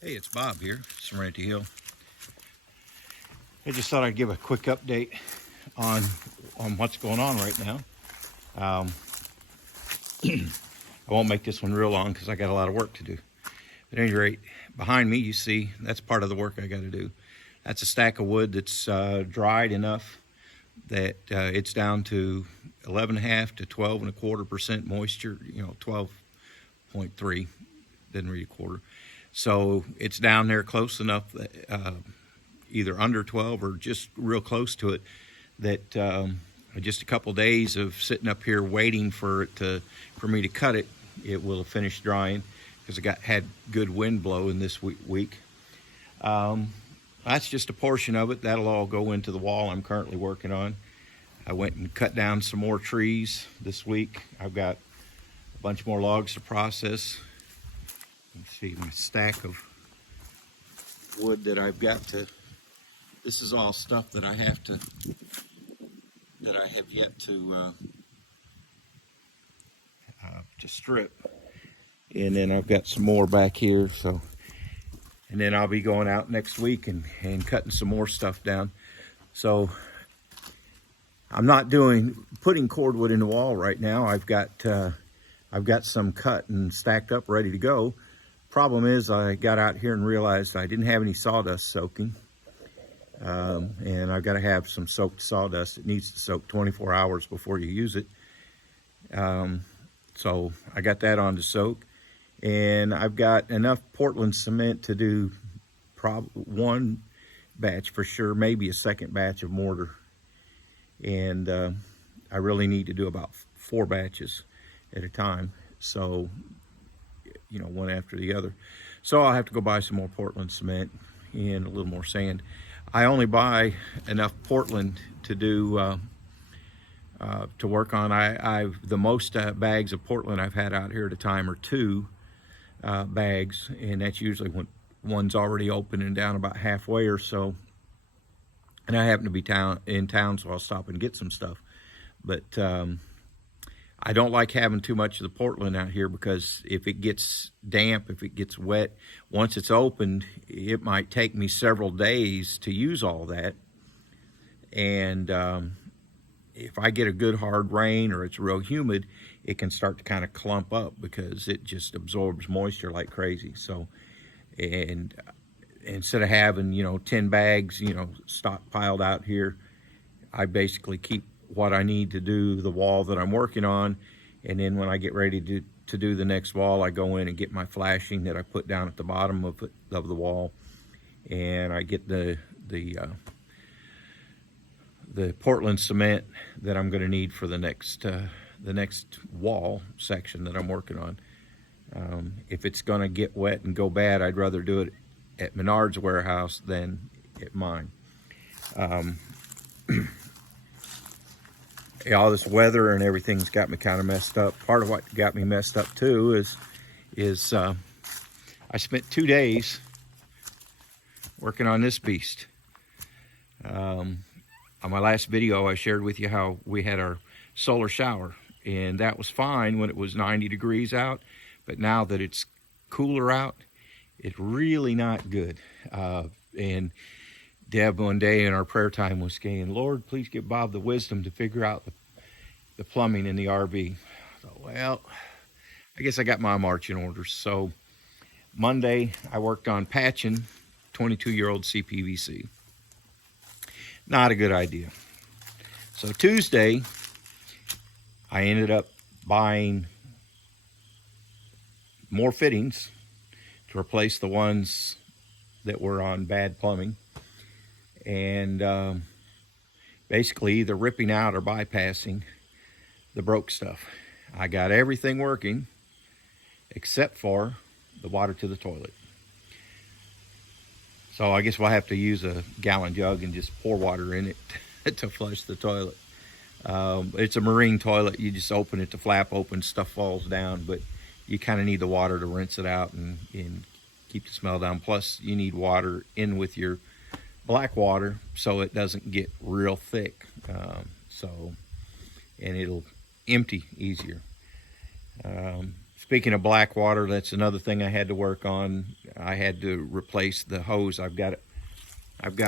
Hey, it's Bob here, Serenity Hill. I just thought I'd give a quick update on what's going on right now. I won't make this one real long because I got a lot of work to do. At any rate, behind me, you see, that's part of the work I got to do. That's a stack of wood that's dried enough that it's down to 11.5 to 12.25% moisture, 12.3, didn't read a quarter. So it's down there close enough, either under 12 or just real close to it, that just a couple days of sitting up here waiting for me to cut it, it will have finished drying because it had good wind blow in this week. That's just a portion of it. That'll all go into the wall I'm currently working on. I went and cut down some more trees this week. I've got a bunch more logs to process. Let's see my stack of wood that I've got to. This is all stuff that I have yet to strip. And then I've got some more back here. So, and then I'll be going out next week and cutting some more stuff down. So I'm not putting cordwood in the wall right now. I've got some cut and stacked up ready to go. Problem is, I got out here and realized I didn't have any sawdust soaking. And I've got to have some soaked sawdust. It needs to soak 24 hours before you use it. So I got that on to soak. And I've got enough Portland cement to do one batch for sure, maybe a second batch of mortar. And I really need to do about 4 batches at a time. So, one after the other. So I'll have to go buy some more Portland cement and a little more sand. I only buy enough Portland to do to work on. The most bags of Portland I've had out here at a time are 2 bags, and that's usually when one's already open and down about halfway or so. And I happen to be in town, so I'll stop and get some stuff. But I don't like having too much of the Portland out here because if it gets damp, if it gets wet, once it's opened, it might take me several days to use all that. And if I get a good hard rain or it's real humid, it can start to kind of clump up because it just absorbs moisture like crazy. So, and instead of having, 10 bags, stockpiled out here, I basically keep what I need to do the wall that I'm working on, and then when I get ready to do the next wall, I go in and get my flashing that I put down at the bottom of the wall, and I get the Portland cement that I'm going to need for the next wall section that I'm working on. If it's going to get wet and go bad, I'd rather do it at Menard's warehouse than at mine. All this weather and everything's got me kind of messed up. Part of what got me messed up too is I spent 2 days working on this beast. On my last video, I shared with you how we had our solar shower, and that was fine when it was 90 degrees out, but now that it's cooler out, it's really not good. And Deb one day in our prayer time was saying, Lord, please give Bob the wisdom to figure out the plumbing in the RV. So, well, I guess I got my marching orders. So Monday, I worked on patching 22-year-old CPVC. Not a good idea. So Tuesday, I ended up buying more fittings to replace the ones that were on bad plumbing. And basically either ripping out or bypassing the broke stuff. I got everything working except for the water to the toilet. So I guess we'll have to use a gallon jug and just pour water in it to flush the toilet. It's a marine toilet. You just open it, the flap opens, stuff falls down, but you kind of need the water to rinse it out and keep the smell down. Plus, you need water in with your black water so it doesn't get real thick. And it'll empty easier. Speaking of black water, that's another thing I had to work on. I had to replace the hose. I've got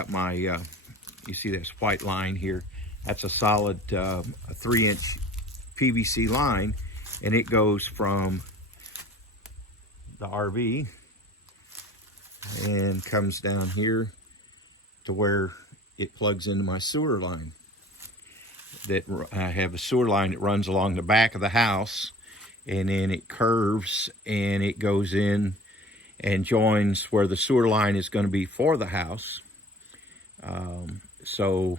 my, you see this white line here? That's a solid a 3-inch PVC line, and it goes from the RV and comes down here to where it plugs into my sewer line. That I have a sewer line that runs along the back of the house, and then it curves and it goes in and joins where the sewer line is going to be for the house. So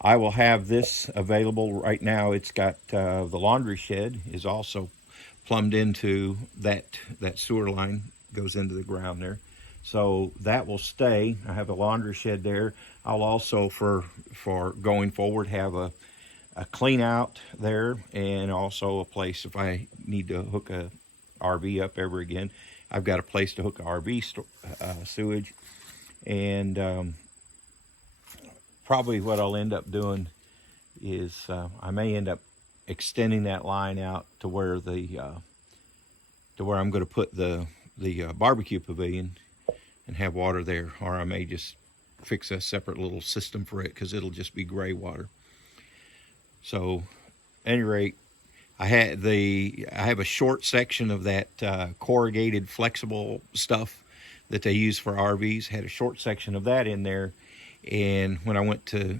I will have this available right now. It's got the laundry shed is also plumbed into that sewer line, goes into the ground there. So that will stay. I have a laundry shed there. I'll also, for going forward, have a clean out there, and also a place if I need to hook a RV up ever again. I've got a place to hook a RV sewage. And probably what I'll end up doing is I may end up extending that line out to where where I'm going to put the barbecue pavilion and have water there, or I may just fix a separate little system for it, because it'll just be gray water. So at any rate, I have a short section of that corrugated flexible stuff that they use for RVs. Had a short section of that in there, and when I went to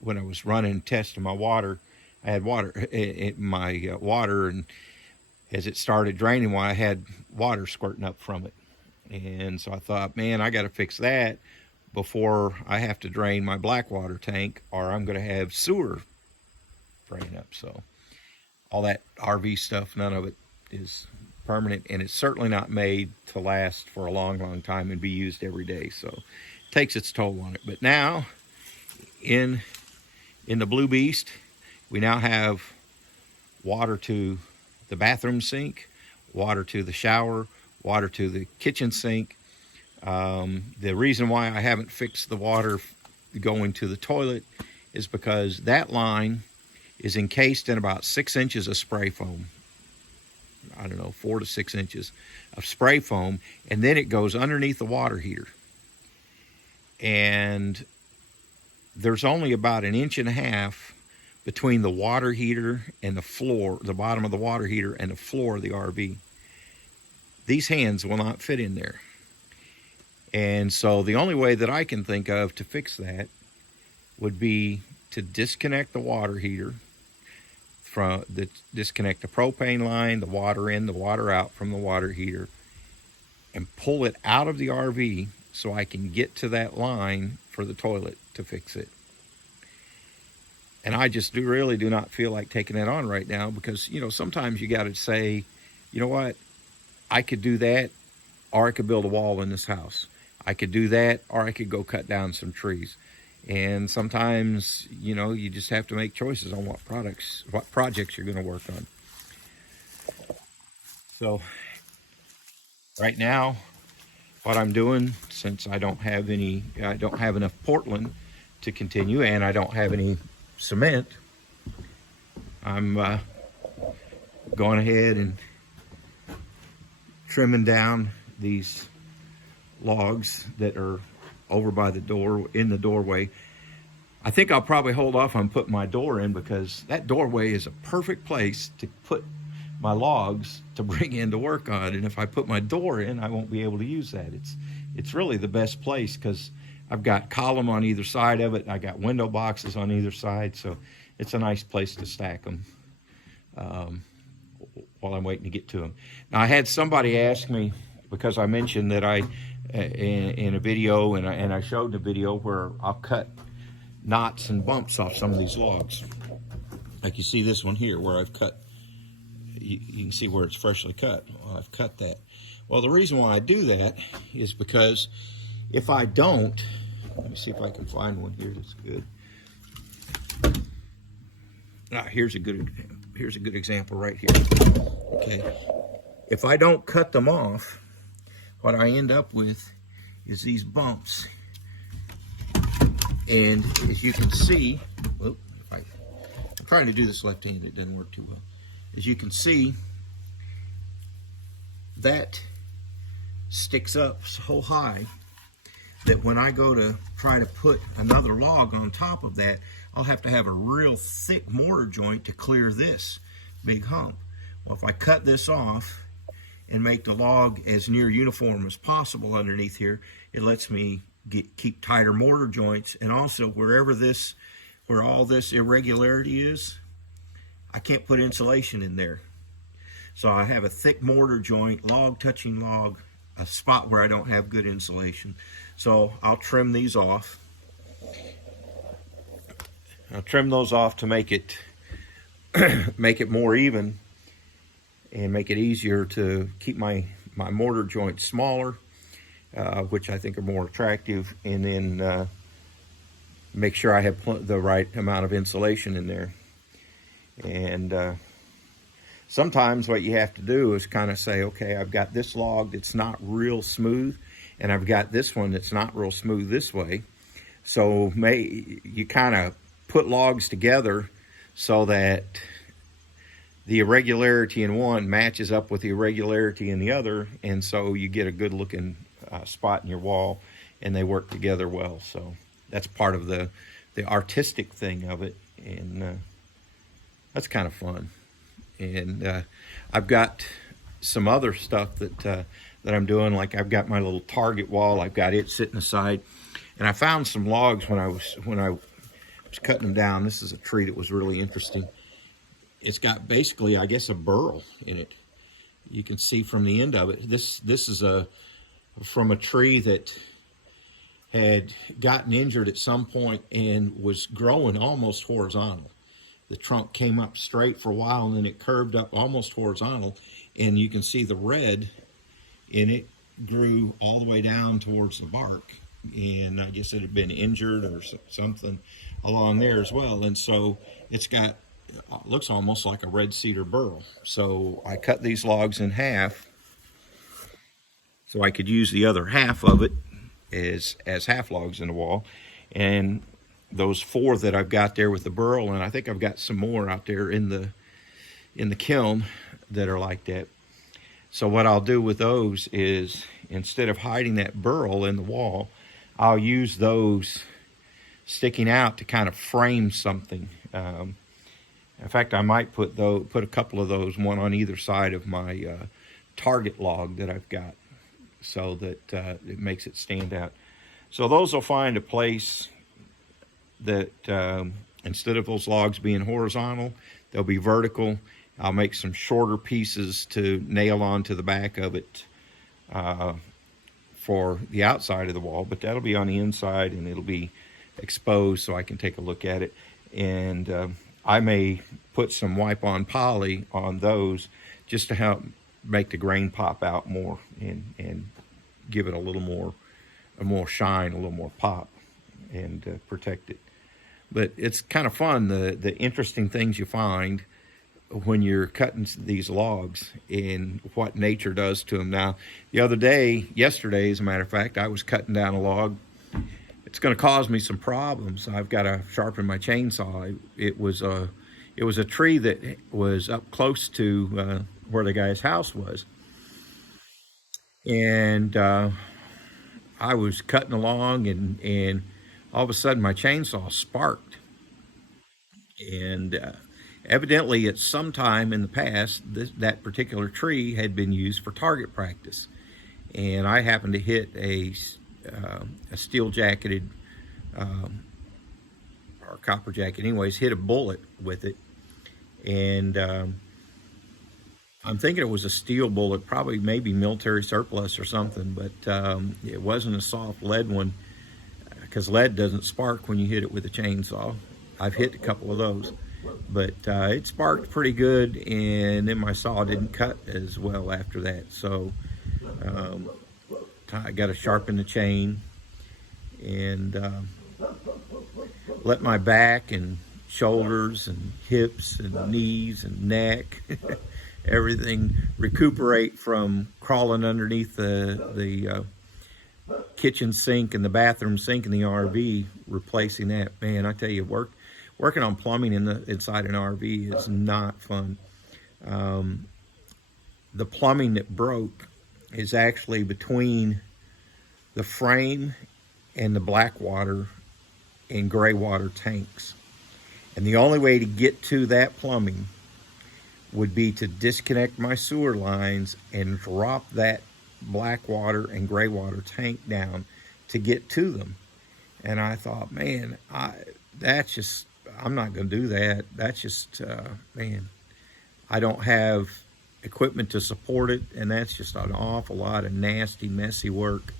when I was running testing my water, I had water in my water, and as it started draining, I had water squirting up from it. And so I thought, man, I got to fix that before I have to drain my black water tank, or I'm going to have sewer drain up. So all that RV stuff, none of it is permanent, and it's certainly not made to last for a long, long time and be used every day. So it takes its toll on it. But now in the Blue Beast, we now have water to the bathroom sink, water to the shower, water to the kitchen sink. The reason why I haven't fixed the water going to the toilet is because that line is encased in about 6 inches of spray foam. I don't know, 4 to 6 inches of spray foam, and then it goes underneath the water heater. And there's only about 1.5 inches between the water heater and the floor, the bottom of the water heater and the floor of the RV. These hands will not fit in there. And so the only way that I can think of to fix that would be to disconnect the water heater, disconnect the propane line, the water in, the water out from the water heater, and pull it out of the RV so I can get to that line for the toilet to fix it. And I just really do not feel like taking that on right now, because, you know, sometimes you got to say, you know what, I could do that, or I could build a wall in this house. I could do that, or I could go cut down some trees. And sometimes, you know, you just have to make choices on what projects you're going to work on. So right now, what I'm doing, since I don't have enough Portland to continue, and I don't have any cement, I'm going ahead and trimming down these logs that are over by the door, in the doorway. I think I'll probably hold off on putting my door in, because that doorway is a perfect place to put my logs to bring in to work on. And if I put my door in, I won't be able to use that. It's really the best place, because I've got column on either side of it. I got window boxes on either side, so it's a nice place to stack them while I'm waiting to get to them. Now, I had somebody ask me, because I mentioned that I in a video, and I showed the video where I'll cut knots and bumps off some of these logs. Like you see this one here where I've cut, you can see where it's freshly cut. Well, I've cut that. Well, the reason why I do that is because if I don't, let me see if I can find one here that's good. Here's a good example right here. Okay, if I don't cut them off, what I end up with is these bumps. And as you can see, I'm trying to do this left-handed, it doesn't work too well. As you can see, that sticks up so high that when I go to try to put another log on top of that, I'll have to have a real thick mortar joint to clear this big hump. Well, if I cut this off and make the log as near uniform as possible underneath here, it lets me keep tighter mortar joints, and also where all this irregularity is, I can't put insulation in there. So I have a thick mortar joint, log touching log, a spot where I don't have good insulation. So I'll trim these off. I'll trim those off to make it make it more even and make it easier to keep my mortar joints smaller, which I think are more attractive, and then make sure I have the right amount of insulation in there. And sometimes what you have to do is kind of say, okay, I've got this log that's not real smooth, and I've got this one that's not real smooth this way. So you kind of put logs together so that the irregularity in one matches up with the irregularity in the other, and so you get a good looking spot in your wall, and they work together well. So that's part of the artistic thing of it, and that's kind of fun. And I've got some other stuff that I'm doing, like I've got my little target wall. I've got it sitting aside, and I found some logs when I was cutting them down. This is a tree that was really interesting. It's got basically, I guess, a burl in it. You can see from the end of it. This is from a tree that had gotten injured at some point and was growing almost horizontal. The trunk came up straight for a while, and then it curved up almost horizontal, and you can see the red in it grew all the way down towards the bark, and I guess it had been injured or something along there as well. And so it's got, looks almost like a red cedar burl. So I cut these logs in half so I could use the other half of it as half logs in the wall. And those 4 that I've got there with the burl, and I think I've got some more out there in the kiln that are like that. So what I'll do with those is, instead of hiding that burl in the wall, I'll use those sticking out to kind of frame something. In fact, I might put a couple of those, one on either side of my target log that I've got, so that it makes it stand out. So those will find a place that instead of those logs being horizontal, they'll be vertical. I'll make some shorter pieces to nail onto the back of it for the outside of the wall, but that'll be on the inside, and it'll be exposed so I can take a look at it. And I may put some wipe-on poly on those just to help make the grain pop out more and give it a little more shine, a little more pop, and protect it. But it's kind of fun, the interesting things you find when you're cutting these logs and what nature does to them. Now, yesterday, as a matter of fact, I was cutting down a log. It's going to cause me some problems. I've got to sharpen my chainsaw. It was a tree that was up close to where the guy's house was. And I was cutting along, and all of a sudden my chainsaw sparked. And evidently at some time in the past, that particular tree had been used for target practice. And I happened to hit a steel jacketed, or copper jacket anyways, hit a bullet with it. And I'm thinking it was a steel bullet, probably maybe military surplus or something, but it wasn't a soft lead one, because lead doesn't spark when you hit it with a chainsaw. I've hit a couple of those, but it sparked pretty good, and then my saw didn't cut as well after that. So I got to sharpen the chain and let my back and shoulders and hips and knees and neck everything recuperate from crawling underneath the kitchen sink and the bathroom sink in the RV, replacing that. Man, I tell you, working on plumbing inside an RV is not fun. The plumbing that broke is actually between the frame and the black water and gray water tanks. And the only way to get to that plumbing would be to disconnect my sewer lines and drop that black water and gray water tank down to get to them. And I thought, man, I'm not going to do that. That's just, man, I don't have equipment to support it, and that's just an awful lot of nasty, messy work.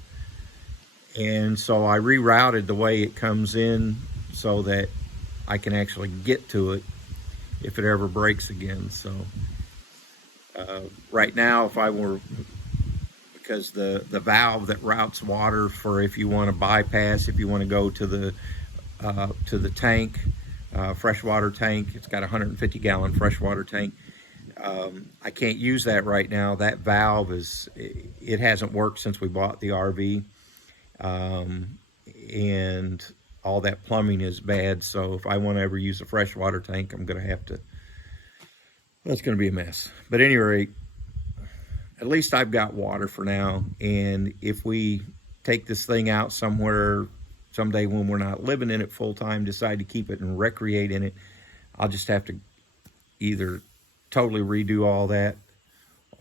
And so I rerouted the way it comes in so that I can actually get to it if it ever breaks again. So right now, if I were, because the valve that routes water for if you want to bypass, if you want to go to the tank, freshwater tank, it's got a 150-gallon freshwater tank. I can't use that right now. That valve it hasn't worked since we bought the RV, and all that plumbing is bad. So if I want to ever use a freshwater tank, I'm going to have to. That's going to be a mess. But at any rate, at least I've got water for now. And if we take this thing out somewhere someday when we're not living in it full time, decide to keep it and recreate in it, I'll just have to either totally redo all that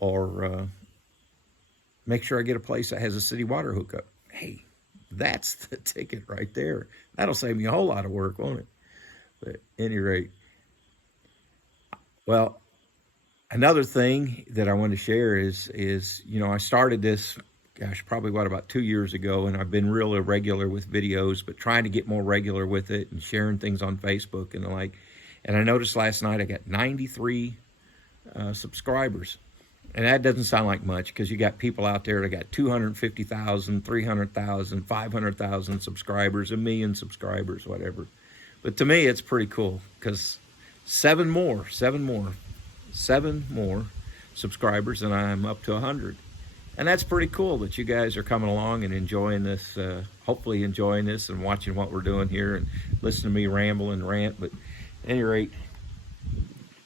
or make sure I get a place that has a city water hookup. Hey, that's the ticket right there. That'll save me a whole lot of work, won't it? But at any rate, well, another thing that I want to share is I started this, gosh, probably about 2 years ago, and I've been real irregular with videos, but trying to get more regular with it and sharing things on Facebook and the like. And I noticed last night I got 93 subscribers. And that doesn't sound like much because you got people out there that got 250,000, 300,000, 500,000 subscribers, 1 million subscribers, whatever. But to me, it's pretty cool because seven more subscribers and I'm up to 100. And that's pretty cool that you guys are coming along and enjoying this, hopefully enjoying this and watching what we're doing here and listening to me ramble and rant. But at any rate,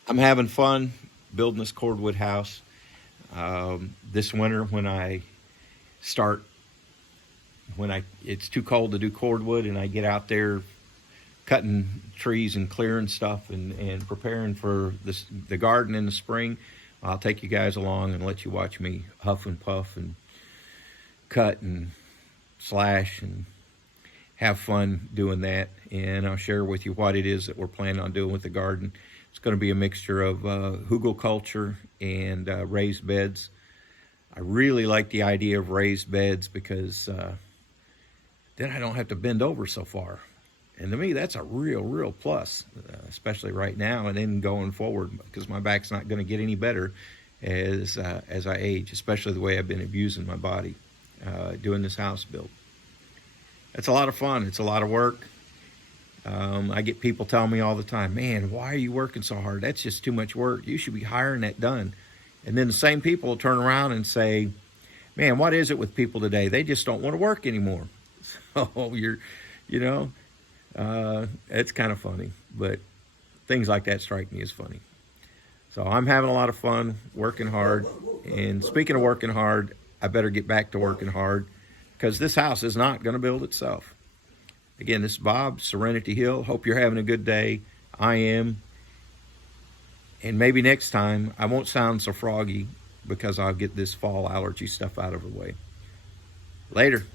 I'm having fun building this cordwood house. This winter when it's too cold to do cordwood and I get out there cutting trees and clearing stuff and preparing for the garden in the spring, I'll take you guys along and let you watch me huff and puff and cut and slash and have fun doing that. And I'll share with you what it is that we're planning on doing with the garden. It's going to be a mixture of hugelkultur and raised beds. I really like the idea of raised beds because then I don't have to bend over so far. And to me, that's a real plus, especially right now and then going forward, because my back's not going to get any better as I age, especially the way I've been abusing my body doing this house build. It's a lot of fun. It's a lot of work. I get people telling me all the time, man, why are you working so hard? That's just too much work. You should be hiring that done. And then the same people will turn around and say, man, what is it with people today? They just don't want to work anymore. So it's kind of funny, but things like that strike me as funny. So I'm having a lot of fun working hard. And speaking of working hard, I better get back to working hard because this house is not going to build itself. Again, this is Bob, Serenity Hill. Hope you're having a good day. I am. And maybe next time I won't sound so froggy because I'll get this fall allergy stuff out of the way. Later.